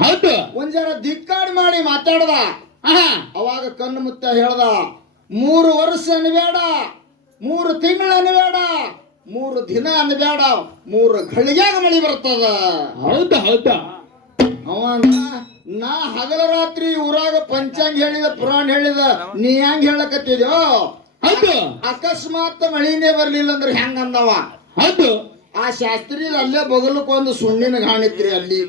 ಹೌದು. ಒಂದ್ ಜರ ದಿಕ್ಕಾಡಿ ಮಾಡಿ ಮಾತಾಡ್ದ. ಅವಾಗ ಕಣ್ಣು ಮುತ್ತ ಹೇಳ್ದ, 3 ವರ್ಷ ಅನ್ಬೇಡ, 3 ತಿಂಗಳು ಅನ್ಬೇಡ, 3 ದಿನ ಅನ್ಬೇಡ, 3 ಘಳಿಗ್ಯಾಗ ಮಳಿ ಬರ್ತದ. ಹೌದ ಹೌದ. ಅವ ನಾ ಹಗಲ ರಾತ್ರಿ ಊರಾಗ ಪಂಚಾಂಗ ಹೇಳಿದ, ಪುರಾಣ ಹೇಳಿದ, ನೀ ಹೆಂಗ್ ಹೇಳಕತ್ತಿದ್ಯೋ? ಹೌದು. ಅಕಸ್ಮಾತ್ ಮಳಿನೇ ಬರ್ಲಿಲ್ಲ ಅಂದ್ರೆ ಹೆಂಗ ಅಂದವ. ಹೌದು. ಆ ಶಾಸ್ತ್ರಿ ಅಲ್ಲೇ ಬಗಲಕ್ಕೊಂದು ಸುಣ್ಣಿನ ಗಾಣಿತ್ರಿ. ಅಲ್ಲಿ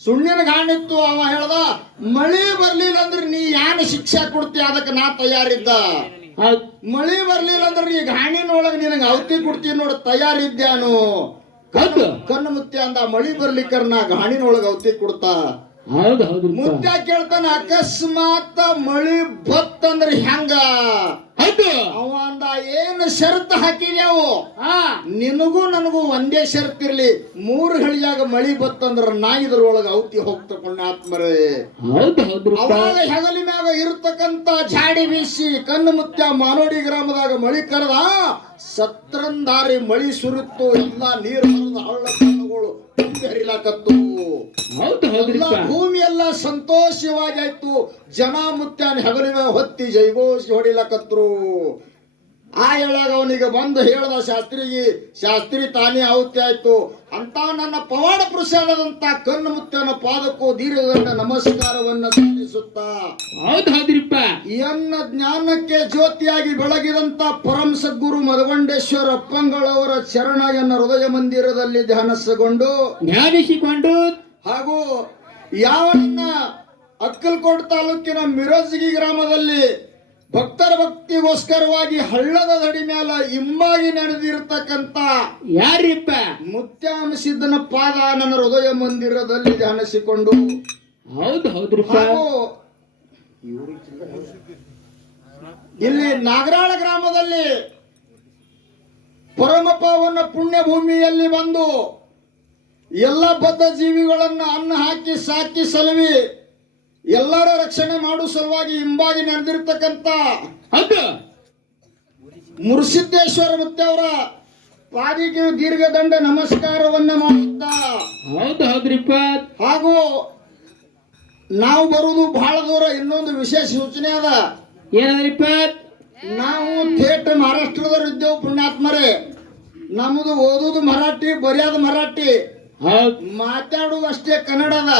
ಸುಣ್ಣಿನ ಗಾಣಿತ್ತು. ಅವ ಹೇಳ್ದ, ಮಳಿ ಬರ್ಲಿಲ್ಲ ಅಂದ್ರೆ ನೀ ಯಾನ ಶಿಕ್ಷೆ ಕೊಡ್ತಿ, ಅದಕ್ಕೆ ನಾ ತಯಾರಿದ್ದ. ಮಳಿ ಬರ್ಲಿಲ್ಲ ಅಂದ್ರೆ ಈ ಗಾಣಿನೊಳಗೆ ನಿನಗೆ ಔತಿ ಕೊಡ್ತೀನಿ ನೋಡು, ತಯಾರಿದ್ಯಾನು. ಕಣ್ಣು ಮುತ್ಯ ಅಂದ, ಮಳಿ ಬರ್ಲಿಕ್ಕರ ನಾ ಗಾಣಿನೊಳಗೆ ಔತಿ ಕೊಡ್ತಾ. ಹೌದು ಹೌದು. ಮುತ್ಯ ಕೇಳ್ತಾನ, ಅಕಸ್ಮಾತ್ ಮಳಿ ಬತ್ತಂದ್ರೆ ಹೆಂಗ? ಅವ ಅಂದ, ಏನು ಷರತ್ ಹಾಕಿದ್ಯಾವು? ನಿನಗೂ ನನಗೂ ಒಂದೇ ಷರತ್ ಇರ್ಲಿ, 3 ಘಳಿಯಾಗ ಮಳಿ ಬತ್ತಂದ್ರ ನಾ ಇದ್ರೊಳಗ ಔತಿ ಹೋಗ್ತ ಪುಣ್ಯಾತ್ಮರೇ. ಅವಾಗ ಹೆಗಲಿ ಮ್ಯಾಗ ಇರ್ತಕ್ಕಂತ ಜಾಡಿ ಬೀಸಿ ಕಣ್ಣು ಮುತ್ಯ ಮಾನೋಡಿ ಗ್ರಾಮದಾಗ ಮಳಿ ಕರೆದ. ಸತ್ರಂದಾರಿ ಮಳಿ ಸುರಿತ್ತು, ಎಲ್ಲ ನೀರು ಹರಿದ ಹಳ್ಳ ಕಣ್ಣುಗಳು ಹರಿಲಾಕತ್ತು. ಭೂಮಿ ಎಲ್ಲ ಸಂತೋಷವಾಗಿ ಆಯ್ತು. ಜನ ಮುತ್ಯಾನ ಹೆಗಲಿನ ಹೊತ್ತಿ ಜೈಗೋಷಿ ಹೊಡಿಲಕತ್ರು. ಆ ಹೇಳಾಗ ಅವನಿಗೆ ಬಂದು ಹೇಳ್ದ ಶಾಸ್ತ್ರಿಗೆ. ಶಾಸ್ತ್ರಿ ತಾನೇ ಔತಿ ಆಯ್ತು ಅಂತ ನನ್ನ ಪವಾಡ ಪುರುಷಾದಂತ ಕಣ್ಣು ಮುತ್ಯನ ಪಾದಕ್ಕೂ ದೀರ್ಘದಂಡ ನಮಸ್ಕಾರವನ್ನ ಸಲ್ಲಿಸುತ್ತ, ಎನ್ನ ಜ್ಞಾನಕ್ಕೆ ಜ್ಯೋತಿಯಾಗಿ ಬೆಳಗಿದಂತ ಪರಮ ಸದ್ಗುರು ಮದಗೊಂಡೇಶ್ವರ ಅಪ್ಪಂಗಳವರ ಚರಣ ಎನ್ನ ಹೃದಯ ಮಂದಿರದಲ್ಲಿ ಧ್ಯಾನಿಸಿಕೊಂಡು ಹಾಗೂ ಯಾವನ್ನ ಅಕ್ಕಲಕೋಟ ತಾಲೂಕಿನ ಮಿರಜಗಿ ಗ್ರಾಮದಲ್ಲಿ ಭಕ್ತರ ಭಕ್ತಿಗೋಸ್ಕರವಾಗಿ ಹಳ್ಳದ ದಡಿ ಮೇಲೆ ಇಂಬಾಗಿ ನಡೆದಿರತಕ್ಕಂತ ಯಾರಿಪ್ಪ ಮುತ್ಯಾಮಸಿದ್ದನ ಪಾದ ನನ್ನ ಹೃದಯ ಮಂದಿರದಲ್ಲಿ ಧ್ಯಾನಿಸಿಕೊಂಡು, ಹೌದು ಹೌದು, ಇಲ್ಲಿ ನಾಗರಾಳ ಗ್ರಾಮದಲ್ಲಿ ಪರಮ ಪಾವನ ಪುಣ್ಯ ಭೂಮಿಯಲ್ಲಿ ಬಂದು ಎಲ್ಲ ಬದ್ಧ ಜೀವಿಗಳನ್ನ ಅನ್ನ ಹಾಕಿ ಸಾಕಿ ಸಲವಿ ಎಲ್ಲರ ರಕ್ಷಣೆ ಮಾಡುವ ಸಲುವಾಗಿ ಹಿಂಬಾಗಿ ನಡೆದಿರ್ತಕ್ಕಂಥ ಮುರುಸಿದ್ದೇಶ್ವರ ಮುತ್ತೆಯವರ ಪಾದಿಗೆ ದೀರ್ಘದಂಡ ನಮಸ್ಕಾರವನ್ನ ಮಾಡುತ್ತಾ, ಹೌದು ಹೌದ್ರಿಪ್ಪ. ಹಾಗೂ ನಾವು ಬರುವುದು ಬಹಳ ದೂರ. ಇನ್ನೊಂದು ವಿಶೇಷ ಸೂಚನೆ ಅದ. ಏನದ್ರಿಪ್ಪ? ನಾವು ಥೇಟ್ ಮಹಾರಾಷ್ಟ್ರದವ್ರು ಇದ್ದೇವು ಪುಣ್ಯಾತ್ಮರೇ. ನಮ್ಮದು ಓದುದು ಮರಾಠಿ, ಬರೆಯೋದು ಮರಾಠಿ, ಮಾತಾಡುದು ಅಷ್ಟೇ ಕನ್ನಡದ.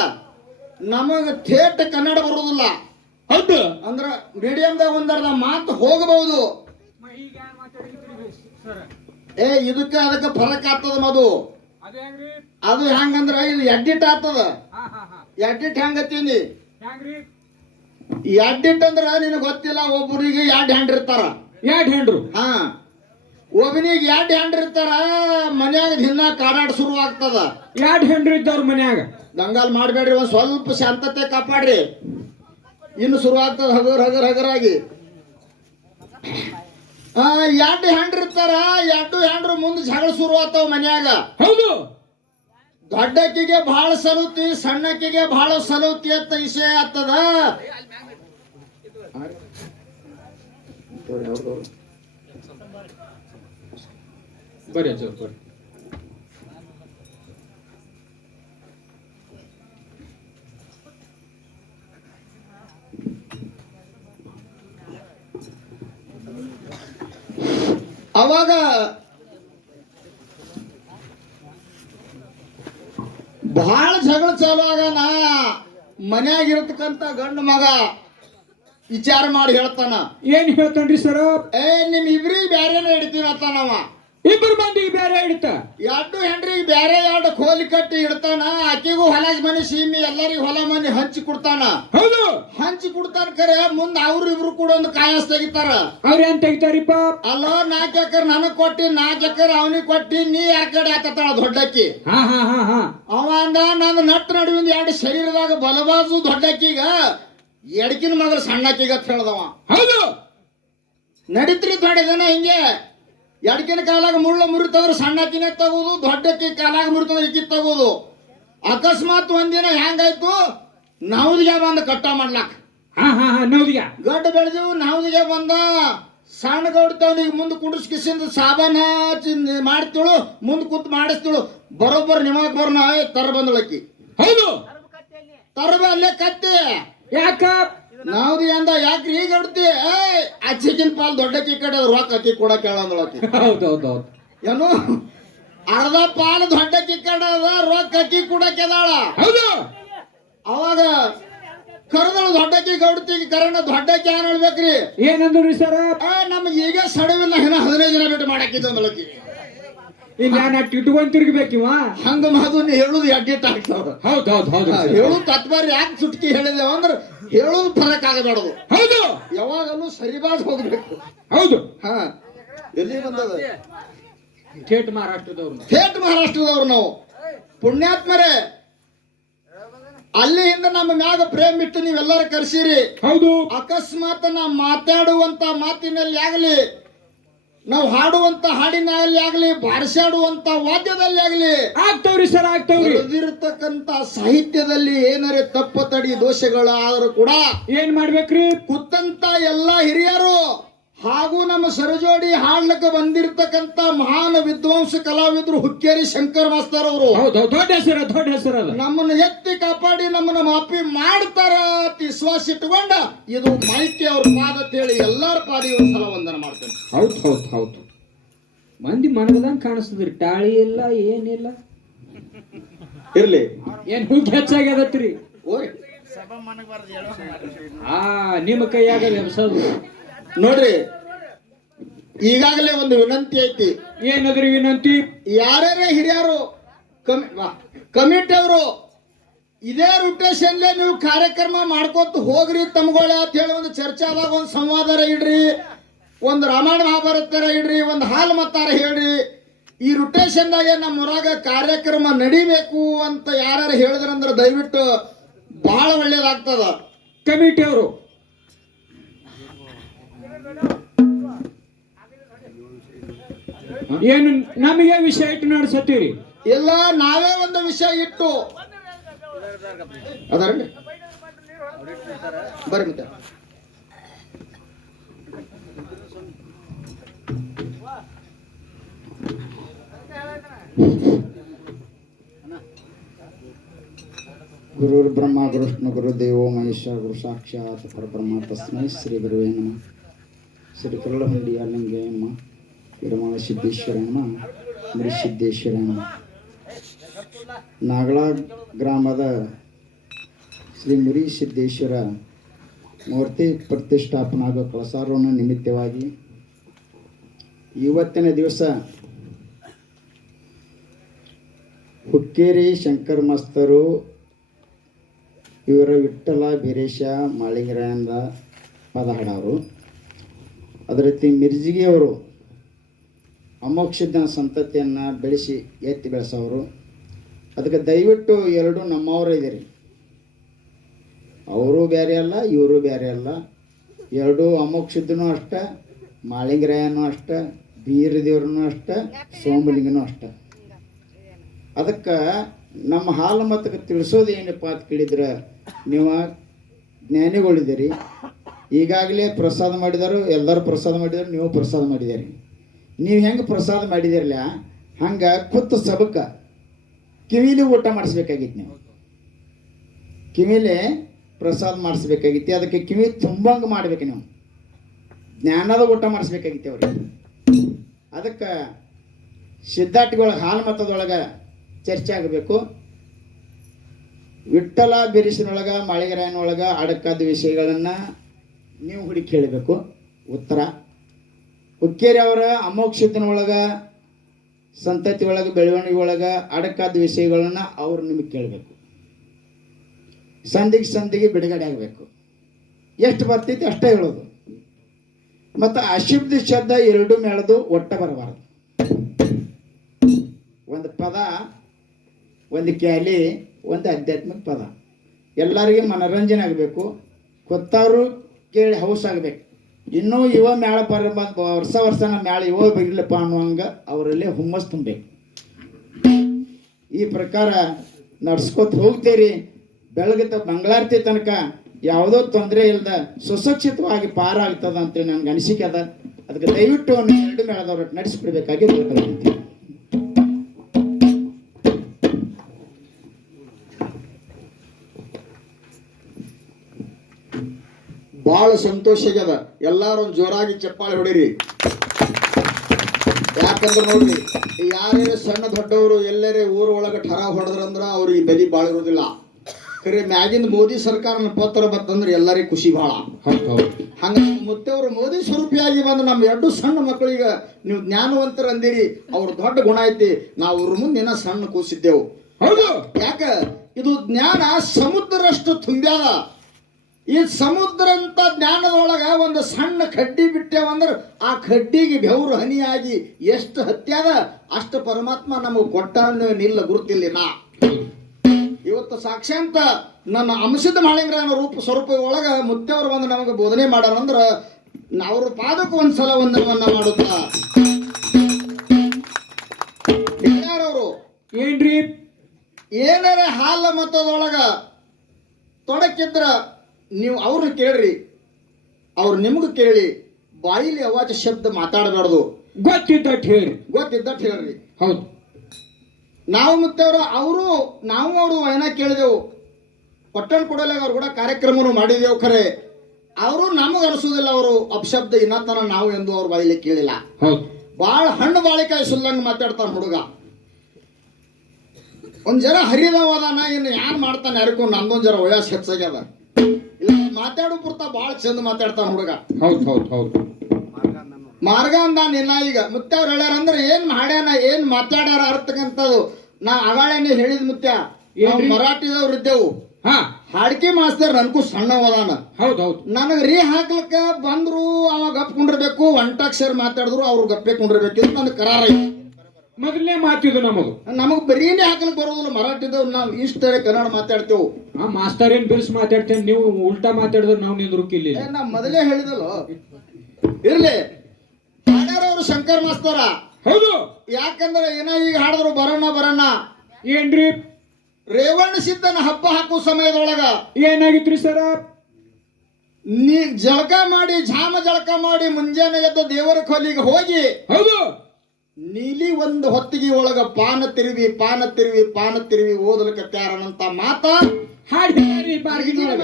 ನಮಗ ಥೇಟ್ ಕನ್ನಡ ಬರುವುದಿಲ್ಲ. ಹೌದು ಅಂದ್ರ ಮೀಡಿಯಂದಾಗ ಒಂದರ್ಧ ಮಾತು ಹೋಗಬಹುದು. ಇದಕ್ಕೆ ಅದಕ್ಕೆ ಫರಕ್ ಆಗ್ತದ ಮದು. ಅದು ಹೆಂಗಂದ್ರ ಇದು ಎಡಿಟ್ ಆಗ್ತದ. ಎಡಿಟ್ ಹೆಂಗತ್ತೀನಿ? ಎಡಿಟ್ ಅಂದ್ರ ನಿನಗೆ ಗೊತ್ತಿಲ್ಲ. ಒಬ್ಬರಿಗೆ 2 ಹ್ಯಾಂಡ್ ಇರ್ತಾರ. 2 ಹ್ಯಾಂಡ್ರು? ಒಬ್ಬನಿಗೆ 2 ಹ್ಯಾಂಡ್ ಇರ್ತಾರ. ಮನ್ಯಾಗ ದಿನ ಕಾಡಾಡ ಶುರು ಆಗ್ತದ. 2 ಹ್ಯಾಂಡ್ರು ಇದ್ದವ್ರ ಮನ್ಯಾಗ ದಂಗಾಲ್ ಮಾಡ್ಬೇಡ್ರಿ, ಒಂದ್ ಸ್ವಲ್ಪ ಶಾಂತತೆ ಕಾಪಾಡ್ರಿ. ಇನ್ನು ಶುರು ಆಗ್ತದ ಹಗರ್ ಹಗರ್ ಹಗರಾಗಿ. 2 ಹ್ಯಾಂಡ್ ಇರ್ತಾರ. 2 ಹ್ಯಾಂಡ್ರು ಮುಂದೆ ಜಗಳ ಶುರು ಆಗ್ತಾವ ಮನ್ಯಾಗ. ಹೌದು. ದೊಡ್ಡಕ್ಕಿಗೆ ಬಹಳ ಸಲುತಿ, ಸಣ್ಣಕ್ಕಿಗೆ ಬಹಳ ಸಲುತಿ ಅಂತ ವಿಷಯ ಆಗ್ತದ. ಬರ್ರಿ ಅವಾಗ ಬಹಳ ಜಗಳ ಚಾಲು ಆಗನ. ಮನ್ಯಾಗ ಇರತಕ್ಕಂತ ಗಂಡು ಮಗ ವಿಚಾರ ಮಾಡಿ ಹೇಳ್ತಾನ. ಏನ್ ಹೇಳ್ತಾನ್ರಿ ಸರ್? ನಿಮ್ ಇಬ್ರಿಗೆ ಬ್ಯಾರೇನ ಹಿಡ್ತೀವಿ ಅಂತಾನವ. 2 ಮಂದಿಗೆ ಬೇರೆ ಹಿಡಿತ. 2 ಹೆಂಡ್ರಿಗೆ ಬೇರೆ 2 ಕೋಲಿ ಕಟ್ಟಿ ಇಡ್ತಾನ. ಆಕಿಗೂ ಹೊಲ ಮನೆ ಸೀಮಿ ಎಲ್ಲರಿಗೂ ಹೊಲ ಮನೆ ಹಂಚಿ ಕೊಡ್ತಾನ. ಹೌದು, ಹಂಚಿ ಕೊಡ್ತಾರ. ಖರೆ ಮುಂದ್ ಅವ್ರಿಬ್ರು ಕೂಡ ಒಂದು ಕಾಯಸ್ ತೆಗಿತಾರ. ಅವ್ರ ಏನ್ ತೆಗಿತಾರಿಪ್ಪ? ಅಲ್ಲೋ 4 ಎಕರೆ ನನಗ್ ಕೊಟ್ಟಿ, 4 ಎಕರೆ ಅವನಿಗೆ ಕೊಟ್ಟಿ, ನೀ ಯಾರ ಕಡೆ ಆತಾಳ ದೊಡ್ಡಕ್ಕಿ. ಅವ ಅಂದ, ನಾನು ನಟ್ ನಡುವಿಂದ 2 ಶರೀರದಾಗ ಬಲಬಾಜು ದೊಡ್ಡಕ್ಕಿಗ, ಎಡಕಿನ ಮಗಳ ಸಣ್ಣಕ್ಕಿಗ ಅಂತ ಹೇಳ್ದವ. ಹೌದು, ನಡೀತ್ರಿ ದೊಡ್ಡದನ ಹಿಂಗೆ. ಎಡಕಿನ ಕಾಲಾಗ ಮುಳ್ಳು ಮುರಿತಂದ್ರೆ ಸಣ್ಣಕ್ಕಿನೇ ತಗೋದು, ದೊಡ್ಡಕ್ಕಿ ಕಾಲಾಗ ಮುರಿತಂದ್ರೆ ಇಕ್ಕಿ ತಗೋದು. ಅಕಸ್ಮಾತ್ ಒಂದಿನ ಹೆಂಗಾಯ್ತು, ನವದಿಗೆ ಬಂದ ಕಟ್ಟ ಮಾಡ್ಲಾಕ. ಗಡ್ಡ ಬೆಳೆದಿವು, ನವದಿಗೆ ಬಂದ. ಸಣ್ಣ ಗೌಡ್ತವನಿಗೆ ಮುಂದೆ ಕುಡಿಸ್ಕಿಸಿಂದ ಸಾಬಾನ ಮಾಡ್ತಿಳು, ಮುಂದೆ ಕೂತ್ ಮಾಡಿಸ್ತಿಳು. ಬರೋಬ್ಬರ್ ನಿಮಗ್ ಬರ್ನ ತರ ಬಂದಳಕ್ಕಿ. ಹೌದು. ತರಬ ಅಲ್ಲೇ ಕತ್ತಿ ಯಾಕ ನಾವ್ದು ಎಂದ ಯಾಕ್ರಿ ಈಗ ಹೊಡ್ತಿ ಅಚ್ಚಿಗಿನ ಪಾಲ್ ದೊಡ್ಡಕ್ಕಿ ಕಡೆ ರೊಕ್ಕ ಅಕ್ಕಿ ಕೂಡ ಕೇಳಂದಳಕಿ ಹೌದು. ಏನು ಅರ್ಧ ಪಾಲ್ ದೊಡ್ಡಕ್ಕಿ ಕಡೆ ಅದ ರೊಕ್ಕ ಅಕ್ಕಿ ಕೂಡ ಕೆದಾಳ ಹೌದು. ಅವಾಗ ಕರೆದಳು ದೊಡ್ಡಕ್ಕಿ ಗೌಡ್ತಿಗೆ ಕರೆನ ದೊಡ್ಡಕ್ಕಿ ಏನ್ ಹೇಳ್ಬೇಕ್ರಿ ಏನಂದ್ರಿ ಸರ? ನಮ್ಗೆ ಈಗ ಸಡವಿಲ್ಲ ಇನ್ನ 15 ದಿನ ಬಿಟ್ಟು ಮಾಡಾಕಿದ್ದಂದಳಕಿ ಇಲ್ಲ ನಾಟ್ ಇಟ್ಕೊಂಡ್ ತಿರ್ಗ್ಬೇಕಿವ ಹಂಗ ಮಾತು ಹೇಳುದು ಎಡ್ಡಿಟ್ ಆಗ್ತಾವ. ಹೌದು. ಹೇಳುದು ತತ್ವಾರಿ ಯಾಕೆ ಸುಟ್ಕಿ ಹೇಳಿದೇವ ಅಂದ್ರ ಹೇಳುದು ಫರಕ್ ಆಗಬಾರದು. ಹೌದು. ಯಾವಾಗಲೂ ಸರಿಬಾದ್ ಹೋಗ್ಬೇಕು. ಹೌದು. ಹಾ ಎಲ್ಲಿ ಬಂದದ ಥೇಟ್ ಮಹಾರಾಷ್ಟ್ರದವ್ರು. ಥೇಟ್ ಮಹಾರಾಷ್ಟ್ರದವ್ರು ನಾವು ಪುಣ್ಯಾತ್ಮರೇ. ಅಲ್ಲಿಂದ ನಮ್ಮ ಮ್ಯಾಗ ಪ್ರೇಮ್ ಇಟ್ಟು ನೀವೆಲ್ಲರೂ ಕರ್ಸಿರಿ. ಹೌದು. ಅಕಸ್ಮಾತ್ ನಾ ಮಾತಾಡುವಂತ ಮಾತಿನಲ್ಲಿ ಆಗ್ಲಿ, ನಾವು ಹಾಡುವಂತ ಹಾಡಿನಲ್ಲಿ ಆಗ್ಲಿ, ಬಾರಿಸಾಡುವಂತ ವಾದ್ಯದಲ್ಲಿ ಆಗ್ಲಿ ಆಗ್ತಾವ್ರಿ ಸರ್, ಆಗ್ತಾವ್ರಿ. ಬರೆದಿರತಕ್ಕಂತ ಸಾಹಿತ್ಯದಲ್ಲಿ ಏನಾರೆ ತಪ್ಪ ತಡಿ ದೋಷಗಳು ಆದರೂ ಕೂಡ ಏನ್ ಮಾಡ್ಬೇಕ್ರಿ? ಕೂತಂತ ಎಲ್ಲಾ ಹಿರಿಯರು ಹಾಗೂ ನಮ್ಮ ಸರಜೋಡಿ ಹಾಡ್ಲಕ್ಕ ಬಂದಿರತಕ್ಕಂತ ಮಹಾನ್ ವಿದ್ವಾಂಸ ಕಲಾವಿದರು ಹುಕ್ಕೇರಿ ಶಂಕರ್ ಮಾಸ್ತರ್ ಅವರು ಹೌದು. ದೊಡ್ಡ ಹೆಸರು ಅದ. ನಮ್ಮನ್ನ ಎತ್ತಿ ಕಾಪಾಡಿ ನಮ್ಮನ್ನ ಮಾಪಿ ಮಾಡ್ತಾರ ಅಂತ ವಿಶ್ವಾಸ ಇಟ್ಟುಕೊಂಡ ಇದು ಮಾಹಿತಿ ಅವ್ರ ಪಾದ ತೇಳಿ ಎಲ್ಲಾರ ಪಾದಿ ಒಂದ್ಸಲ ವಂದನ ಮಾಡ್ತೇನೆ. ಹೌದು. ಮಂದಿ ಮನಗದಂಗ ಕಾಣಿಸ್ತದ್ರಿ. ಟಾಳಿ ಇಲ್ಲ ಏನಿಲ್ಲ. ಇರ್ಲಿ ಏನ್ ಹುಗ್ಗಿ ಹೆಚ್ಚಾಗ್ಯದತ್ರಿ. ಓಯ್ ನಿಮ್ಮ ಕೈಯಾಗ ವ್ಯವಸಾಯ ನೋಡ್ರಿ, ಈಗಾಗಲೇ ಒಂದು ವಿನಂತಿ ಐತಿ. ಏನದ್ರಿ ವಿನಂತಿ? ಯಾರ್ಯಾರೇ ಹಿರಿಯರು ಕಮಿಟಿ ಅವರು ಇದೇ ರೊಟೇಷನ್ ನೀವು ಕಾರ್ಯಕ್ರಮ ಮಾಡ್ಕೊತ ಹೋಗ್ರಿ ತಮ್ಗೊಳ್ಳೆ ಅಂತ ಹೇಳಿ ಒಂದು ಚರ್ಚೆ ಆದಾಗ ಒಂದು ಸಂವಾದರ ಇಡ್ರಿ, ಒಂದು ರಾಮಾಯಣ ಮಹಾಭಾರತರ ಇಡ್ರಿ, ಒಂದು ಹಾಲು ಮತ್ತಾರ ಹೇಳ್ರಿ. ಈ ರೊಟೇಷನ್ದಾಗೆ ನಮ್ಮ ಊರಾಗ ಕಾರ್ಯಕ್ರಮ ನಡಿಬೇಕು ಅಂತ ಯಾರು ಹೇಳಿದ್ರಂದ್ರೆ ದಯವಿಟ್ಟು ಬಹಳ ಒಳ್ಳೇದಾಗ್ತದ. ಕಮಿಟಿ ಅವರು ಏನು ನಮಗೆ ವಿಷಯ ಇಟ್ಟು ನಡೆಸತ್ತೀರಿ? ಇಲ್ಲ, ನಾವೇ ಒಂದು ವಿಷಯ ಇಟ್ಟು ಅದರಲ್ಲಿ ಬರ್ರಿ ಮತ್ತೆ ಗುರುರ್ ಬ್ರಹ್ಮ ಗುರುಷ್ಣು ಗುರುದೇವೋ ಮಹೇಶ ಗುರು ಸಾಕ್ಷಾತ್ ಪರಬ್ರಹ್ಮ ತಸ್ಮೈ ಶ್ರೀ ಗುರುವೇ ನಮಃ. ಶ್ರೀ ಕರುಳಹುಂಡಿಯ ಲಿಂಗೇಯಮ್ಮ ತಿರುಮಲ ಸಿದ್ದೇಶ್ವರಮ್ಮ ಸಿದ್ದೇಶ್ವರಮ್ಮ ನಾಗಳ ಗ್ರಾಮದ ಶ್ರೀ ಮುರಿ ಸಿದ್ದೇಶ್ವರ ಮೂರ್ತಿ ಪ್ರತಿಷ್ಠಾಪನಾ ಹಾಗೂ ಕಳಸಾರೋಹಣ ನಿಮಿತ್ತವಾಗಿ ಇವತ್ತಿನ ದಿವಸ ಹುಕ್ಕೇರಿ ಶಂಕರ್ ಮಾಸ್ತರು ಇವರ ವಿಠ್ಠಲ ಬೀರೇಶ ಮಾಳಿಂಗರಾಯಂದ ಪದ ಹಾಡವರು. ಅದೇ ರೀತಿ ಮಿರ್ಜಿಗಿಯವರು ಅಮೋಕ್ಷದ ಸಂತತಿಯನ್ನು ಬೆಳೆಸಿ ಎತ್ತಿ ಬೆಳೆಸೋರು. ಅದಕ್ಕೆ ದಯವಿಟ್ಟು ಎರಡು ನಮ್ಮವರು ಇದ್ದೀರಿ. ಅವರು ಬೇರೆ ಅಲ್ಲ, ಇವರು ಬೇರೆ ಅಲ್ಲ. ಎರಡು ಅಮೋಕ್ಷದೂ ಅಷ್ಟ, ಮಾಳಿಂಗರಾಯನೂ ಅಷ್ಟ, ಬೀರದೇವ್ರನ್ನೂ ಅಷ್ಟ, ಸೋಮಲಿಂಗನೂ ಅಷ್ಟ. ಅದಕ್ಕೆ ನಮ್ಮ ಹಾಲು ಮತಕ್ಕೆ ತಿಳಿಸೋದು ಏನಪ್ಪ ಅಂತ ಕೇಳಿದ್ರೆ, ನೀವು ಜ್ಞಾನಿಗಳಿದ್ದೀರಿ. ಈಗಾಗಲೇ ಪ್ರಸಾದ ಮಾಡಿದರು, ಎಲ್ಲರೂ ಪ್ರಸಾದ ಮಾಡಿದರು, ನೀವು ಪ್ರಸಾದ ಮಾಡಿದ್ದೀರಿ. ನೀವು ಹೆಂಗೆ ಪ್ರಸಾದ ಮಾಡಿದಿರಲ್ಲ ಹಂಗೆ ಕೂತು ಸಬಕ ಕಿವಿಲಿ ಊಟ ಮಾಡಿಸ್ಬೇಕಾಗಿತ್ತು. ನೀವು ಕಿವಿಲಿ ಪ್ರಸಾದ ಮಾಡಿಸ್ಬೇಕಾಗಿತ್ತು. ಅದಕ್ಕೆ ಕಿವಿ ತುಂಬಂಗೆ ಮಾಡ್ಬೇಕು. ನೀವು ಜ್ಞಾನದ ಊಟ ಮಾಡಿಸ್ಬೇಕಾಗಿತ್ತು ಅವ್ರಿಗೆ. ಅದಕ್ಕೆ ಸಿದ್ಧಾರ್ಥಿಗಳ ಹಾಲು ಮತದೊಳಗೆ ಚರ್ಚೆ ಆಗಬೇಕು. ವಿಠ್ಠಲ ಬಿರುಸಿನೊಳಗೆ ಮಾಳಿಗರಾಯನೊಳಗೆ ಅಡಕಾದ ವಿಷಯಗಳನ್ನು ನೀವು ಹುಡುಕಿ ಹೇಳಬೇಕು ಉತ್ತರ. ಹುಕ್ಕೇರಿ ಅವರ ಅಮೋಕ್ಷದನೊಳಗೆ ಸಂತತಿ ಒಳಗೆ ಬೆಳವಣಿಗೆ ಒಳಗೆ ಅಡಕಾದ ವಿಷಯಗಳನ್ನು ಅವರು ನಿಮಗೆ ಕೇಳಬೇಕು. ಸಂದಿಗೆ ಬಿಡುಗಡೆ ಆಗಬೇಕು. ಎಷ್ಟು ಬರ್ತೈತಿ ಅಷ್ಟೇ ಹೇಳೋದು. ಮತ್ತು ಅಶುದ್ಧ ಶಬ್ದ ಎರಡು ಮೇಳದು ಒಟ್ಟ ಬರಬಾರದು. ಒಂದು ಪದ, ಒಂದು ಕ್ಯಾಲಿ, ಒಂದು ಆಧ್ಯಾತ್ಮಿಕ ಪದ. ಎಲ್ಲರಿಗೆ ಮನೋರಂಜನೆ ಆಗಬೇಕು. ಕೊತ್ತವರು ಕೇಳಿ ಹೌಸ್ ಆಗಬೇಕು. ಇನ್ನೂ ಯುವ ಮೇಳ ವರ್ಷ ಮೇಳ ಯುವ ಬರಲಿಲ್ಲಪ್ಪ ಅನ್ನುವಂಗೆ ಅವರಲ್ಲಿ ಹುಮ್ಮಸ್ ತುಂಬಬೇಕು. ಈ ಪ್ರಕಾರ ನಡ್ಸ್ಕೊತ ಹೋಗ್ತೀರಿ. ಬೆಳಗ್ಗೆ ಮಂಗಳಾರತಿ ತನಕ ಯಾವುದೋ ತೊಂದರೆ ಇಲ್ಲದ ಸುಸಕ್ಷಿತವಾಗಿ ಪಾರ ಆಗ್ತದ ಅಂತೇಳಿ ನನಗೆ ಅನಿಸಿಕೆ ಅದ. ಅದಕ್ಕೆ ದಯವಿಟ್ಟು ಎರಡು ಮೇಳದವ್ರು ನಡೆಸಿಬಿಡ್ಬೇಕಾಗಿ ತಿಳ್ಕೊಳ್ತೀನಿ. ಬಹಳ ಸಂತೋಷ ಆಗ್ಯದ. ಎಲ್ಲಾರು ಒಂದ್ ಜೋರಾಗಿ ಚಪ್ಪಾಳೆ ಹೊಡೀರಿ. ಯಾಕಂದ್ರೆ ನೋಡ್ರಿ, ಯಾರೇ ಸಣ್ಣ ದೊಡ್ಡವರು ಎಲ್ಲರೇ ಊರ ಒಳಗೆ ಠರ ಹೊಡೆದ್ರಂದ್ರ ಅವ್ರಿಗೆ ಬೆಲೆ ಬಾಳ ಇರೋದಿಲ್ಲ. ಖರೆ ಮ್ಯಾಗಿಂದ ಮೋದಿ ಸರ್ಕಾರನ ಪತ್ರ ಬತ್ತಂದ್ರೆ ಎಲ್ಲರಿಗೂ ಖುಷಿ ಭಾಳ. ಹಂಗ ಮುತ್ತೆಯವರು ಮೋದಿ ಸ್ವರೂಪಿಯಾಗಿ ಬಂದು ನಮ್ಮ ಎರಡು ಸಣ್ಣ ಮಕ್ಕಳಿಗೆ ನೀವು ಜ್ಞಾನವಂತರ ಅಂದಿರಿ, ಅವ್ರ ದೊಡ್ಡ ಗುಣ ಐತಿ. ನಾವು ಅವ್ರ ಮುಂದೆ ಏನೋ ಸಣ್ಣ ಕೂಸಿದ್ದೆವು. ಹೌದು. ಯಾಕ ಇದು ಜ್ಞಾನ ಸಮುದ್ರಷ್ಟು ತುಂಬ್ಯಾದ. ಈ ಸಮುದ್ರ ಅಂತ ಜ್ಞಾನದೊಳಗ ಒಂದು ಸಣ್ಣ ಕಡ್ಡಿ ಬಿಟ್ಟೇವಂದ್ರೆ ಆ ಕಡ್ಡಿಗೆ ಬೆವರು ಹನಿಯಾಗಿ ಎಷ್ಟು ಹತ್ಯಾದ ಅಷ್ಟು ಪರಮಾತ್ಮ ನಮಗೆ ಕೊಟ್ಟ ನಿಲ್ಲ ಗುರುತಿಲ್ಲ. ನಾ ಇವತ್ತು ಸಾಕ್ಷಾಂತ ನನ್ನ ಅಂಶದ ಮಾಳಿಂಗರಾಯನ ರೂಪ ಸ್ವರೂಪ ಒಳಗ ಮುತ್ತೆಯವರು ಬಂದು ನಮಗೆ ಬೋಧನೆ ಮಾಡ್ಯಾರಂದ್ರ ಅವ್ರ ಪಾದಕ್ಕೆ ಒಂದ್ಸಲ ವಂದನವನ್ನ ಮಾಡುತ್ತಾ ಹೇಳ್ಯಾರವರು. ಏನ್ರಿ? ಏನಾರ ಹಾಲ ಮತದೊಳಗ ತೊಡಕಿದ್ರ ನೀವು ಅವ್ರನ್ನ ಕೇಳ್ರಿ, ಅವ್ರು ನಿಮ್ಗೆ ಕೇಳಿ. ಬಾಯಿಲಿ ಅವಾಜ ಶಬ್ದ ಮಾತಾಡಬಾರ್ದು. ಗೊತ್ತಿದ್ದಟ್ಟು ಹೇಳಿ. ಗೊತ್ತಿದ್ದಟ್ಟು ಹೇಳ್ರಿ. ಹೌದು. ನಾವು ಮುತ್ತೆಯವರು ಅವರು ಏನ ಕೇಳಿದೆವು. ಪಟ್ಟಣ ಕೊಡಲಾಗ ಅವ್ರು ಕೂಡ ಕಾರ್ಯಕ್ರಮವನ್ನು ಮಾಡಿದೆವು. ಖರೆ ಅವರು ನಮಗೆ ಅನಿಸೋದಿಲ್ಲ. ಅವರು ಅಪಶಬ್ದ ಇನ್ನತನ ನಾವು ಎಂದು ಅವ್ರ ಬಾಯಿಲಿ ಕೇಳಿಲ್ಲ. ಹೌದು. ಭಾಳ ಹಣ್ಣು ಬಾಳಿಕಾಯಿ ಸುಲ್ಲಂಗ ಮಾತಾಡ್ತಾನ ಹುಡುಗ. ಒಂದ್ ಜರ ಹರಿದವದಾನ, ಇನ್ನು ಯಾರು ಮಾಡ್ತಾನೆ ಯಾರಿಗೂ ನಂದೊಂದ್ ಜರ ವಯಸ್ಸು ಹೆಚ್ಚಾಗ್ಯದ. ಇಲ್ಲ ಮಾತಾಡೋ ಪುರ್ತ ಭಾಳ ಚಂದ ಮಾತಾಡ್ತಾನ ಹುಡುಗ. ಹೌದು ಹೌದು ಹೌದು. ಮಾರ್ಗ ಅಂದಾನ. ಇನ್ನ ಈಗ ಮುತ್ತೆಯವ್ರು ಹೇಳ್ಯಾರ ಅಂದ್ರೆ ಏನ್ ಮಾಡ್ಯಾನ, ಏನ್ ಮಾತಾಡ್ಯಾರ ಅರ್ಥಕ್ಕಂಥದ್ದು ನಾ ಅಗಾಳೇನೆ ಹೇಳಿದ್. ಮುತ್ಯ ನಾವು ಮರಾಠಿದವ್ರು ಇದ್ದೆವು. ಹಾ, ಹಾಡ್ಕಿ ಮಾಸ್ತರ್ ನನ್ಗೂ ಸಣ್ಣವದಾನ. ಹೌದು ಹೌದು. ನನಗೆ ರೀ ಹಾಕ್ಲಕ್ಕ ಬಂದ್ರು ಅವಾಗ ಗಪ್ ಕುಂಡಿರ್ಬೇಕು, ಒಂಟಾಕ್ಷರ ಮಾತಾಡಿದ್ರು ಅವ್ರು ಗಪ್ಪೆ ಕುಂಡಿರ್ಬೇಕು. ಇದು ನನ್ನ ಕರಾರ. ಮೊದಲನೇ ಮಾತಿದು ನಮದು. ನಮಗ್ ಬರೀನೇ ಹಾಕ್ಲಿಕ್ಕೆ ಬರೋದಿಲ್ಲ. ಮರಾಠಿದವ್ರು ನಾವು ಇಷ್ಟೇ ಕನ್ನಡ ಮಾತಾಡ್ತೇವೆ. ಆ ಮಾಸ್ತರ್ ಏನ್ ಬಿರ್ಸ್ ಮಾತಾಡ್ತೇನೆ, ನೀವು ಉಲ್ಟಾ ಮಾತಾಡಿದ್ರೆ ನಾವು ನಿಂದ್ರುಕಿಲ್ಲ. ನಾ ಮೊದಲೇ ಹೇಳಿದಲ್ಲ. ಇರ್ಲಿ, ಹಾಡ್ಯಾರವ್ರು ಶಂಕರ್ ಮಾಸ್ತರ. ಹೌದು. ಯಾಕಂದ್ರೆ ಏನ ಈಗ ಹಾಡಿದ್ರು ಬರೋಣ. ಏನ್ರಿ? ರೇವಣ ಸಿದ್ದನ ಹಬ್ಬ ಹಾಕೋ ಸಮಯದೊಳಗ ಏನಾಗಿತ್ರಿ ಸರ? ನೀ ಜಳಕ ಮಾಡಿ ಜಳಕ ಮಾಡಿ ಮುಂಜಾನೆ ಎದ್ದ ದೇವರ ಕೊಲಿಗೆ ಹೋಗಿ, ಹೌದು, ನೀಲಿ ಒಂದು ಹೊತ್ತಿಗೆ ಒಳಗ ಪಾನ ತಿರುವಿ ಓದಲಿಕತ್ಯಾರನಂತ ಮಾತ ಬಾರ್ಗಿನೊಳಗ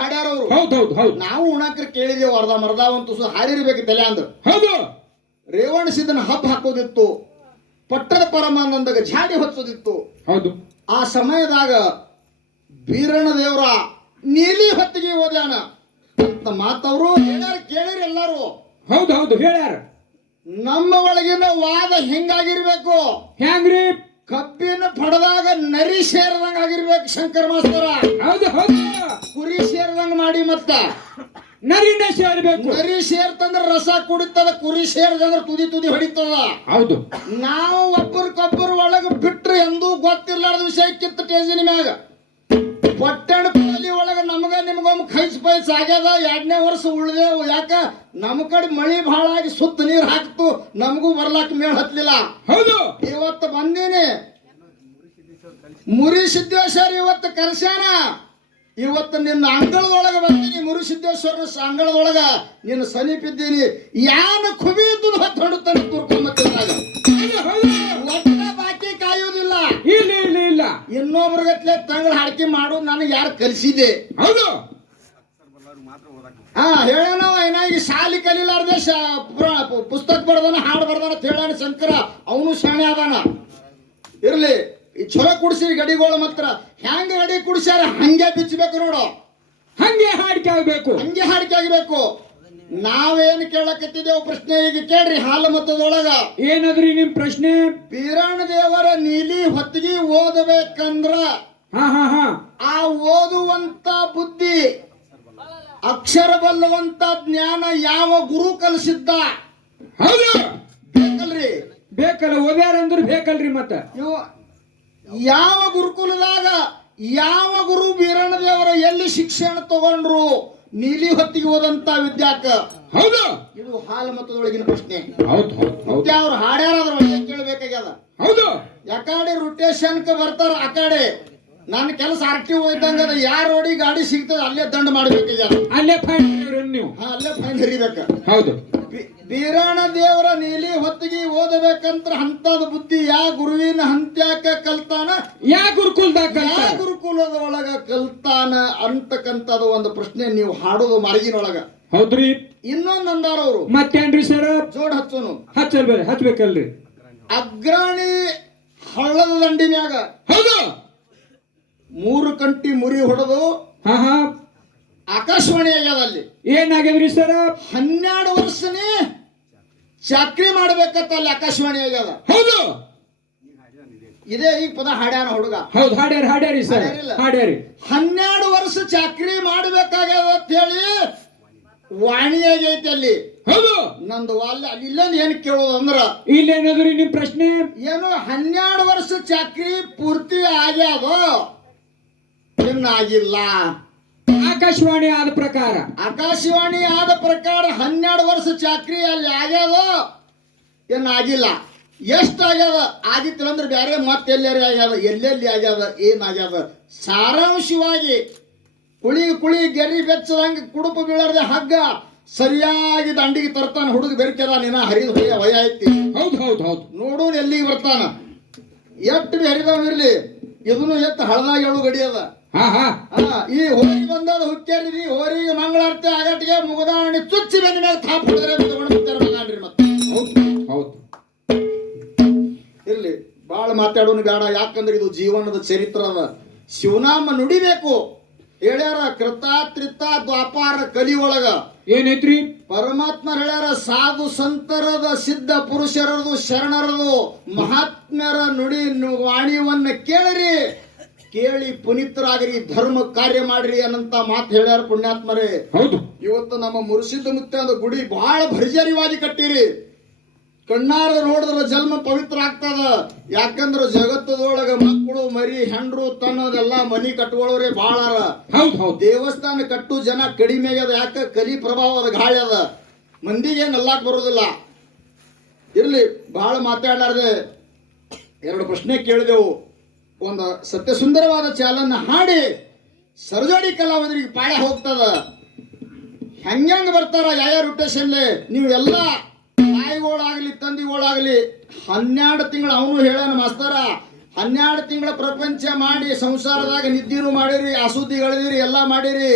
ಹಾಡ್ಯಾರವ್ರು. ಹೌದು ಹೌದು ಹೌದು. ನಾವು ಉಣಾಕ್ರ ಕೇಳಿದೇವು. ಅರ್ಧ ಮರ್ದಾವಂತೂ ಹಾರಿರ್ಬೇಕು ತಲೆ ಅಂದ್. ಹೌದು. ರೇವಣ ಸಿದ್ದನ ಹಬ್ಬ ಹಾಕೋದಿತ್ತು. ಪಟ್ಟದ ಪರಮಾನಂದಾಗ ಝಾಡಿ ಹೊಚ್ಚೋದಿತ್ತು. ಹೌದು. ಆ ಸಮಯದಾಗ ಬೀರಣ್ಣ ದೇವರ ನೀಲಿ ಹೊತ್ತಿಗೆ ಓದ್ಯಾನ ಅಂತ ಮಾತವ್ರು ಹೇಳ್ಯಾರ. ಕೇಳಿರಿ ಎಲ್ಲಾರು. ಹೌದು ಹೌದು ಹೇಳ್ಯಾರ. ನಮ್ಮ ಒಳಗಿನ ವಾದ ಹೆಂಗಾಗಿರ್ಬೇಕು? ಹೆಂಗ್ರಿ? ಕಬ್ಬಿನ ಪಡದಾಗ ನರಿ ಸೇರ್ದಂಗ ಆಗಿರ್ಬೇಕು ಶಂಕರ ಮಾಸ್ತರ. ಹೌದು ಹೌದು. ಕುರಿ ಸೇರ್ದಂಗ ಮಾಡಿ ಮತ್ತ ನರಿನ ಸೇರ್ಬೇಕು. ನರಿ ಸೇರ್ತಂದ್ರ ರಸ ಕುಡಿತದ, ಕುರಿ ಸೇರ್ದಂದ್ರ ತುದಿ ಹೊಡಿತದ. ಹೌದು. ನಾವು ಒಬ್ಬರಿಗೊಬ್ಬರು ಒಳಗ ಬಿಟ್ರೆ ಎಂದೂ ಗೊತ್ತಿರ್ಲಾರ್ದ ವಿಷಯ ಕಿತ್ತ ಟೇಜಿನ ಮ್ಯಾಗ ಪಟ್ಟಣ ಒಳಗ ನಮಗ ನಿಮ್ಗೊಮ್ಮೆ ಖೈಸ್ ಪೈಸ್ ಆಗ್ಯದ. 2ನೇ ವರ್ಷ ಉಳ್ದೇವು. ಯಾಕ ನಮ್ಮ ಕಡೆ ಮಳಿ ಬಹಳ ಆಗಿ ಸುತ್ತ ನೀರ್ ಹಾಕ್ತು, ನಮಗೂ ಬರ್ಲಾಕ ಮೇಳ ಹತ್ಲಿಲ್ಲ. ಹೌದು. ಇವತ್ತು ಬಂದೀನಿ. ಮುರಿ ಸಿದ್ದೇಶ್ವರ ಇವತ್ತು ಕರ್ಸ್ಯಾನ. ಇವತ್ತು ನಿನ್ನ ಅಂಗಳದೊಳಗ ಬಂದೀನಿ. ಮುರಿ ಸಿದ್ದೇಶ್ವರನ ಅಂಗಳದೊಳಗ ನಿನ್ನ ಸಮೀಪಿದ್ದೀನಿ. ಯಾನ ಖುಬಿ ಇದ್ದು ಹೊಡ್ತಾನೆ ತುರ್ಕೊಂಬತ್ತಿದ್ದಾಗ ಒಟ್ಟ ಬಾಕಿ ಕಾಯೋದಿಲ್ಲ. ಇಲ್ಲ. ಇನ್ನೊಬ್ರಿಗತ್ಲೆ ತಂಗಳ ಹಾಡಿಕೆ ಮಾಡು ನನಗೆ ಯಾರು ಕಲಿಸಿದೆ. ಹೌದು. ಹೇಳೋಣವ ಏನಾಗಿ ಶಾಲಿ ಕಲಿಲಾರ್ದೆ ಪುಸ್ತಕ ಬರ್ದಾನ, ಹಾಡು ಬರ್ದಾನ ಅಂತ ಹೇಳಾನ ಶಂಕರ. ಅವನು ಶಾಣೆ ಆದಾನ. ಇರ್ಲಿ, ಈ ಚೊಲೋ ಕುಡಿಸಿ ಗಡಿಗಳು ಮಾತ್ರ ಹೆಂಗ ಗಡಿ ಕುಡಿಸ್ಯಾರ ಹಂಗೆ ಬಿಚ್ಚಬೇಕು ನೋಡು. ಹಂಗೆ ಹಾಡಿಕೆ ಆಗ್ಬೇಕು. ನಾವೇನು ಕೇಳಕತ್ತಿದ್ದೇವು ಪ್ರಶ್ನೆ ಈಗ ಕೇಳ್ರಿ. ಹಾಲು ಮತದೊಳಗ ಏನದ್ರಿ ನಿಮ್ ಪ್ರಶ್ನೆ? ಬೀರಣ್ಣ ದೇವರ ನೀಲಿ ಹೊತ್ತಿಗೆ ಓದಬೇಕಂದ್ರ ಆ ಓದುವಂತ ಬುದ್ಧಿ, ಅಕ್ಷರ ಬಲ್ಲುವಂತ ಜ್ಞಾನ ಯಾವ ಗುರು ಕಲಿಸಿದ್ದ? ಹೌದು. ಬೇಕಲ್ರಿ? ಬೇಕಲ್ಲ. ಓದ್ಯಾರಂದ್ರೆ ಬೇಕಲ್ರಿ. ಮತ್ತ ಯಾವ ಗುರುಕುಲದಾಗ ಯಾವ ಗುರು ಬೀರಣ್ಣ ದೇವರ ಎಲ್ಲಿ ಶಿಕ್ಷಣ ತಗೊಂಡ್ರು? ನೀಲಿ ಹೊತ್ತಿಗೆ ಹೋದಂತ ವಿದ್ಯಾಕ. ಹೌದು. ಇದು ಹಾಲು ಮತದೊಳಗಿನ ಪ್ರಶ್ನೆ. ಹೌದು. ಅವ್ರು ಹಾಡ್ಯಾರ ಅದ್ರ ಒಳಗೆ ಕೇಳಬೇಕಾಗ್ಯದ. ಹೌದು. ಯಾಕಡೆ ರೊಟೇಷನ್ಕ ಬರ್ತಾರ ಆ ಕಡೆ. ನನ್ನ ಕೆಲಸ RTO ಇದ್ದಂಗ ಯಾರ ರೋಡಿ ಗಾಡಿ ಸಿಗ್ತದ ಅಲ್ಲೇ ದಂಡ ಮಾಡ್ಬೇಕಾಗ್ಯದ. ಅಲ್ಲೇ ಫೈನ್ ನೀವು. ಅಲ್ಲೇ ಫೈನ್ ಹರಿಬೇಕ. ಹೌದು. ಬೀರಣ್ಣ ದೇವರ ನೀಲಿ ಹೊತ್ತಿಗೆ ಓದಬೇಕಂತ ಅಂತದ ಬುದ್ಧಿ ಯಾ ಗುರುವಿನ ಹಂತ್ಯಾಕ ಕಲ್ತಾನ? ಯಾ ಗುರುಕುಲದ ಗುರುಕುಲದ ಒಳಗ ಕಲ್ತಾನ ಅಂತಕ್ಕಂಥದ್ದು ಒಂದು ಪ್ರಶ್ನೆ ನೀವು ಹಾಡೋದು ಮರಗಿನೊಳಗ. ಹೌದ್ರಿ. ಇನ್ನೊಂದು ಅಂದಾರ ಅವರು. ಮತ್ತೇನ್ರಿ ಸರ್? ಜೋಡ್ ಹಚ್ಚೋನು ಹಚ್ಬೇಕಲ್ರಿ. ಅಗ್ರಾಣಿ ಹಳ್ಳದ ದಂಡಿನ್ಯಾಗ ಹೌದು 3 ಕಂಟಿ ಮುರಿ ಹೊಡೆದು ಹಾ ಹಾ ಆಕಾಶವಾಣಿ ಆಗ್ಯದ. ಅಲ್ಲಿ ಏನಾಗ್ಯದ್ರಿ ಸರ್? 12 ವರ್ಷನೇ ಚಾಕ್ರಿ ಮಾಡ್ಬೇಕಂತ ಅಲ್ಲಿ ಆಕಾಶವಾಣಿ ಆಗ್ಯದ. ಹೌದು. ಇದೇ ಈ ಪದ ಹಾಡ್ಯಾನ ಹುಡುಗ. ಹೌದು ಹಾಡ್ಯಾರಿ ಸರ್, ಹಾಡ್ಯಾರಿ. 12 ವರ್ಷ ಚಾಕ್ರಿ ಮಾಡ್ಬೇಕಾಗ್ಯದ ಅಂತ ಹೇಳಿ ವಾಣಿಯಾಗೈತಿ ಅಲ್ಲಿ. ಹೌದು. ನಂದು ಅಲ್ಲಿ ಇಲ್ಲೊಂದು ಏನ್ ಕೇಳೋದು ಅಂದ್ರ, ಇಲ್ಲೇನದ್ರಿ ನಿಮ್ ಪ್ರಶ್ನೆ? ಏನು 12 ವರ್ಷ ಚಾಕ್ರಿ ಪೂರ್ತಿ ಆಗ್ಯಾದ, ಇನ್ನಾಗಿಲ್ಲ. ಆಕಾಶವಾಣಿ ಆದ ಪ್ರಕಾರ 12 ವರ್ಷ ಚಾಕ್ರಿ ಅಲ್ಲಿ ಆಗ್ಯಾದ, ಏನಾಗಿಲ್ಲ. ಎಷ್ಟಾಗ್ಯದ ಆಗಿತ್ತಿಲ್ಲ ಅಂದ್ರೆ ಬೇರೆ ಮತ್ತೆಲ್ಲಾರಿ ಆಗ್ಯದ, ಎಲ್ಲೆಲ್ಲಿ ಆಗ್ಯದ, ಏನಾಗ್ಯದ ಸಾರಾಂಶವಾಗಿ ಕುಳಿ ಗೆರಿ ಬೆಚ್ಚದಂಗ ಕುಡುಪು ಬೀಳರ್ದೆ ಹಗ್ಗ ಸರಿಯಾಗಿ ದಂಡಿಗೆ ತರ್ತಾನ. ಹುಡುಗ ಬೆರ್ಕೆದ ನೀನ ಹರಿದ ಭಯ ಐತಿ. ಹೌದು ನೋಡು ಎಲ್ಲಿಗೆ ಬರ್ತಾನ. ಎಟ್ಟು ಹರಿದವಿರ್ಲಿ ಇದನ್ನು ಎತ್ತು ಹಳದಾಗ ಎಳು ಗಡಿ ಅದ. ಈ ಹೋರಿ ಬಂದದ ಹುಕ್ಕೇರಿ ಹೋರಿಗೆ ಮಂಗಳಾರತಿ ಆಗಟ್ಟಿಗೆ ಮುಗದಾಣಿ ಚುಚ್ಚಿ ಬೆನ್ನ ಮೇಲೆ ತಾಪ್ ಹೊಡೆದ್ರೆ ಮತ್ತೆ ಹೌದು. ಇರ್ಲಿ ಬಾಳ ಮಾತಾಡೋನು ಬೇಡ, ಯಾಕಂದ್ರೆ ಇದು ಜೀವನದ ಚರಿತ್ರೆ ಅದ. ಶಿವನಾಮ ನುಡಿಬೇಕು. ಹೇಳ್ಯಾರ ಕೃತ ತ್ರಿತ ದ್ವಾಪಾರ ಕಲಿ ಒಳಗ ಏನೈತ್ರಿ? ಪರಮಾತ್ಮ ಹೇಳ್ಯಾರ ಸಾಧು ಸಂತರದ ಸಿದ್ಧ ಪುರುಷರದು ಶರಣರದು ಮಹಾತ್ಮ್ಯರ ನುಡಿ ವಾಣಿವನ್ನ ಕೇಳಿರಿ, ಕೇಳಿ ಪುನೀತರಾಗಿರಿ, ಧರ್ಮ ಕಾರ್ಯ ಮಾಡ್ರಿ ಅನ್ನಂತ ಮಾತು ಹೇಳ್ಯಾರ ಪುಣ್ಯಾತ್ಮರೇ. ಹೌದು. ಇವತ್ತು ನಮ್ಮ ಮುರುಸಿದ್ದ ಮುತ್ತೆ ಅಂದ ಗುಡಿ ಬಹಳ ಭರ್ಜರಿವಾಗಿ ಕಟ್ಟಿರಿ. ಕಣ್ಣಾರ ನೋಡಿದ್ರ ಜನ್ಮ ಪವಿತ್ರ ಆಗ್ತದ. ಯಾಕಂದ್ರ ಜಗತ್ತದೊಳಗ ಮಕ್ಕಳು ಮರಿ ಹೆಂಡ್ರು ತನ್ನದೆಲ್ಲ ಮನಿ ಕಟ್ಕೊಳ್ಳೋರೆ ಬಾಳಾರ. ದೇವಸ್ಥಾನ ಕಟ್ಟು ಜನ ಕಡಿಮೆ ಆಗ್ಯದ. ಯಾಕ? ಕಲಿ ಪ್ರಭಾವದ ಗಾಳಿ ಅದ, ಮಂದಿಗೆ ನಲ್ಲಾಕ್ ಬರೋದಿಲ್ಲ. ಇರ್ಲಿ ಬಹಳ ಮಾತಾಡಲಾರ್ದೆ 2 ಪ್ರಶ್ನೆ ಕೇಳಿದೆವು. ಒಂದು ಸತ್ಯ ಸುಂದರವಾದ ಚಾಲನ್ನ ಹಾಡಿ ಸರ್ಜೋಡಿ ಕಲಾವಿದರಿಗೆ ಪಾಳೆ ಹೋಗ್ತದ. ಹೆಂಗ ಬರ್ತಾರ ಯಾವ ರೊಟೇಷನ್ಲೆ ನೀವು ಎಲ್ಲ ತಾಯಿಗಳಾಗ್ಲಿ ತಂದಿಗಳಾಗ್ಲಿ 12 ತಿಂಗಳು ಅವನು ಹೇಳೋಣ ಮಾಸ್ತರ 12 ತಿಂಗಳ ಪ್ರಪಂಚ ಮಾಡಿ ಸಂಸಾರದಾಗ ನಿದ್ದಿರು ಮಾಡಿರಿ, ಅಸುದ್ದಿಗಳಿದಿರಿ, ಎಲ್ಲ ಮಾಡಿರಿ.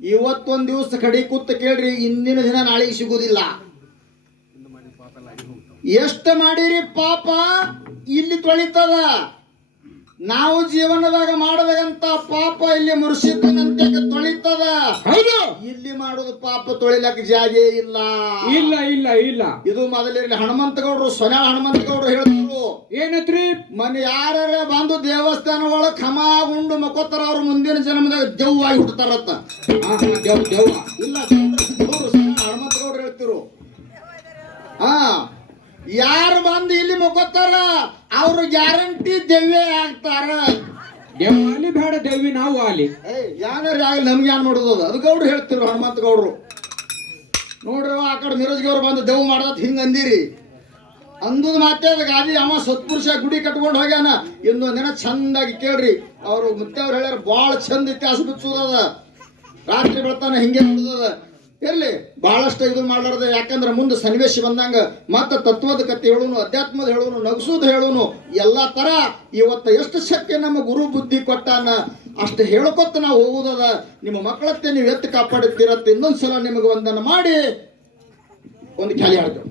ಇವತ್ತೊಂದು ದಿವಸ ಕಡಿ ಕೂತ್ ಕೇಳ್ರಿ, ಇಂದಿನ ದಿನ ನಾಳೆಗೆ ಸಿಗುದಿಲ್ಲ. ಎಷ್ಟು ಮಾಡಿರಿ ಪಾಪ ಇಲ್ಲಿ ತೊಳಿತದ. ನಾವು ಜೀವನದಾಗ ಮಾಡದಂತ ಪಾಪ ಇಲ್ಲಿ ಮುರ್ಸಿದ್ದನಂತೆ ತೊಳಿತದ. ಇಲ್ಲಿ ಮಾಡೋದು ಪಾಪ ತೊಳಿಲಕ್ಕ ಜಾಗೆ ಇಲ್ಲ. ಇದು ಮೊದಲಿರಲಿ. ಹನುಮಂತಗೌಡರು ಸೊನ್ಯಾಳ ಹನುಮಂತಗೌಡರು ಹೇಳ್ತಾರೆ ಏನತ್ರಿ? ಮನೆ ಯಾರ ಬಂದು ದೇವಸ್ಥಾನ ಒಳಗ ಖಮ ಉಂಡು ಮಕ್ಕೋತಾರ, ಅವ್ರು ಮುಂದಿನ ಜನ್ಮದಾಗ ದೆವ್ವಾಗಿ ಹುಟ್ಟತಾರತ್ತ. ಇಲ್ಲ ಹನುಮಂತಗೌಡರು ಹೇಳ್ತಿರು. ಯಾರು ಬಂದು ಇಲ್ಲಿ ಮಕ್ಕೋತಾರ ಅವ್ರು ಗ್ಯಾರಂಟಿ ದೆವ್ವೇ ಆಗ್ತಾರ. ದೇವಾಲಿ ಬೇಡ ದೇವಿ ನಾವು ಆಲಿ ಯಾರು ಆಗಲಿ ನಮ್ಗೆ ಏನ್ ಮಾಡೋದು ಅದು ಗೌಡ್ರು ಹೇಳ್ತಿರು. ಹನುಮಂತ ಗೌಡ್ರು ನೋಡ್ರಿ ಆ ಕಡೆ ಮಿರಜ್ಗೆ ಅವ್ರು ಬಂದು ದೆವ್ ಮಾಡತ್ ಹಿಂಗ ಅಂದಿರಿ ಅಂದದ್ ಮಾತೇ ಅದ. ಗಾದಿ ಅವ ಸತ್ಪುರುಷ ಗುಡಿ ಕಟ್ಕೊಂಡು ಹೋಗ್ಯಾನ. ಇನ್ನೊಂದ್ ದಿನ ಚಂದಾಗಿ ಕೇಳ್ರಿ, ಅವ್ರು ಮುತ್ತೆ ಅವ್ರು ಹೇಳ್ಯಾರ ಬಾಳ ಚಂದ ಇತಿಹಾಸ ಬಿಚ್ಚೋದದ, ರಾತ್ರಿ ಬೆಳತಾನ ಹಿಂಗೆ ನೋಡೋದದ. ಇರ್ಲಿ ಬಹಳಷ್ಟು ಇದು ಮಾಡ್ಲಾರ್ದೆ. ಯಾಕಂದ್ರೆ ಮುಂದೆ ಸನ್ನಿವೇಶ ಬಂದಂಗ ಮತ್ತ ತತ್ವದ ಕತೆ ಹೇಳೋನು, ಅಧ್ಯಾತ್ಮದ ಹೇಳೋನು, ನಗಸುದು ಹೇಳೋನು, ಎಲ್ಲಾ ತರ ಇವತ್ತು ಎಷ್ಟು ಶಕ್ತಿ ನಮ್ಮ ಗುರು ಬುದ್ಧಿ ಕೊಟ್ಟಾನ ಅಷ್ಟು ಹೇಳ್ಕೊತ ನಾವು ಹೋಗುದದ. ನಿಮ್ಮ ಮಕ್ಕಳತ್ತೆ ನೀವು ಎತ್ತು ಕಾಪಾಡುತ್ತೀರತ್ತೆ. ಇನ್ನೊಂದ್ಸಲ ನಿಮಗೆ ವಂದನ ಮಾಡಿ ಒಂದು ಖಾಲಿ ಹಾಡ್ತೇವೆ.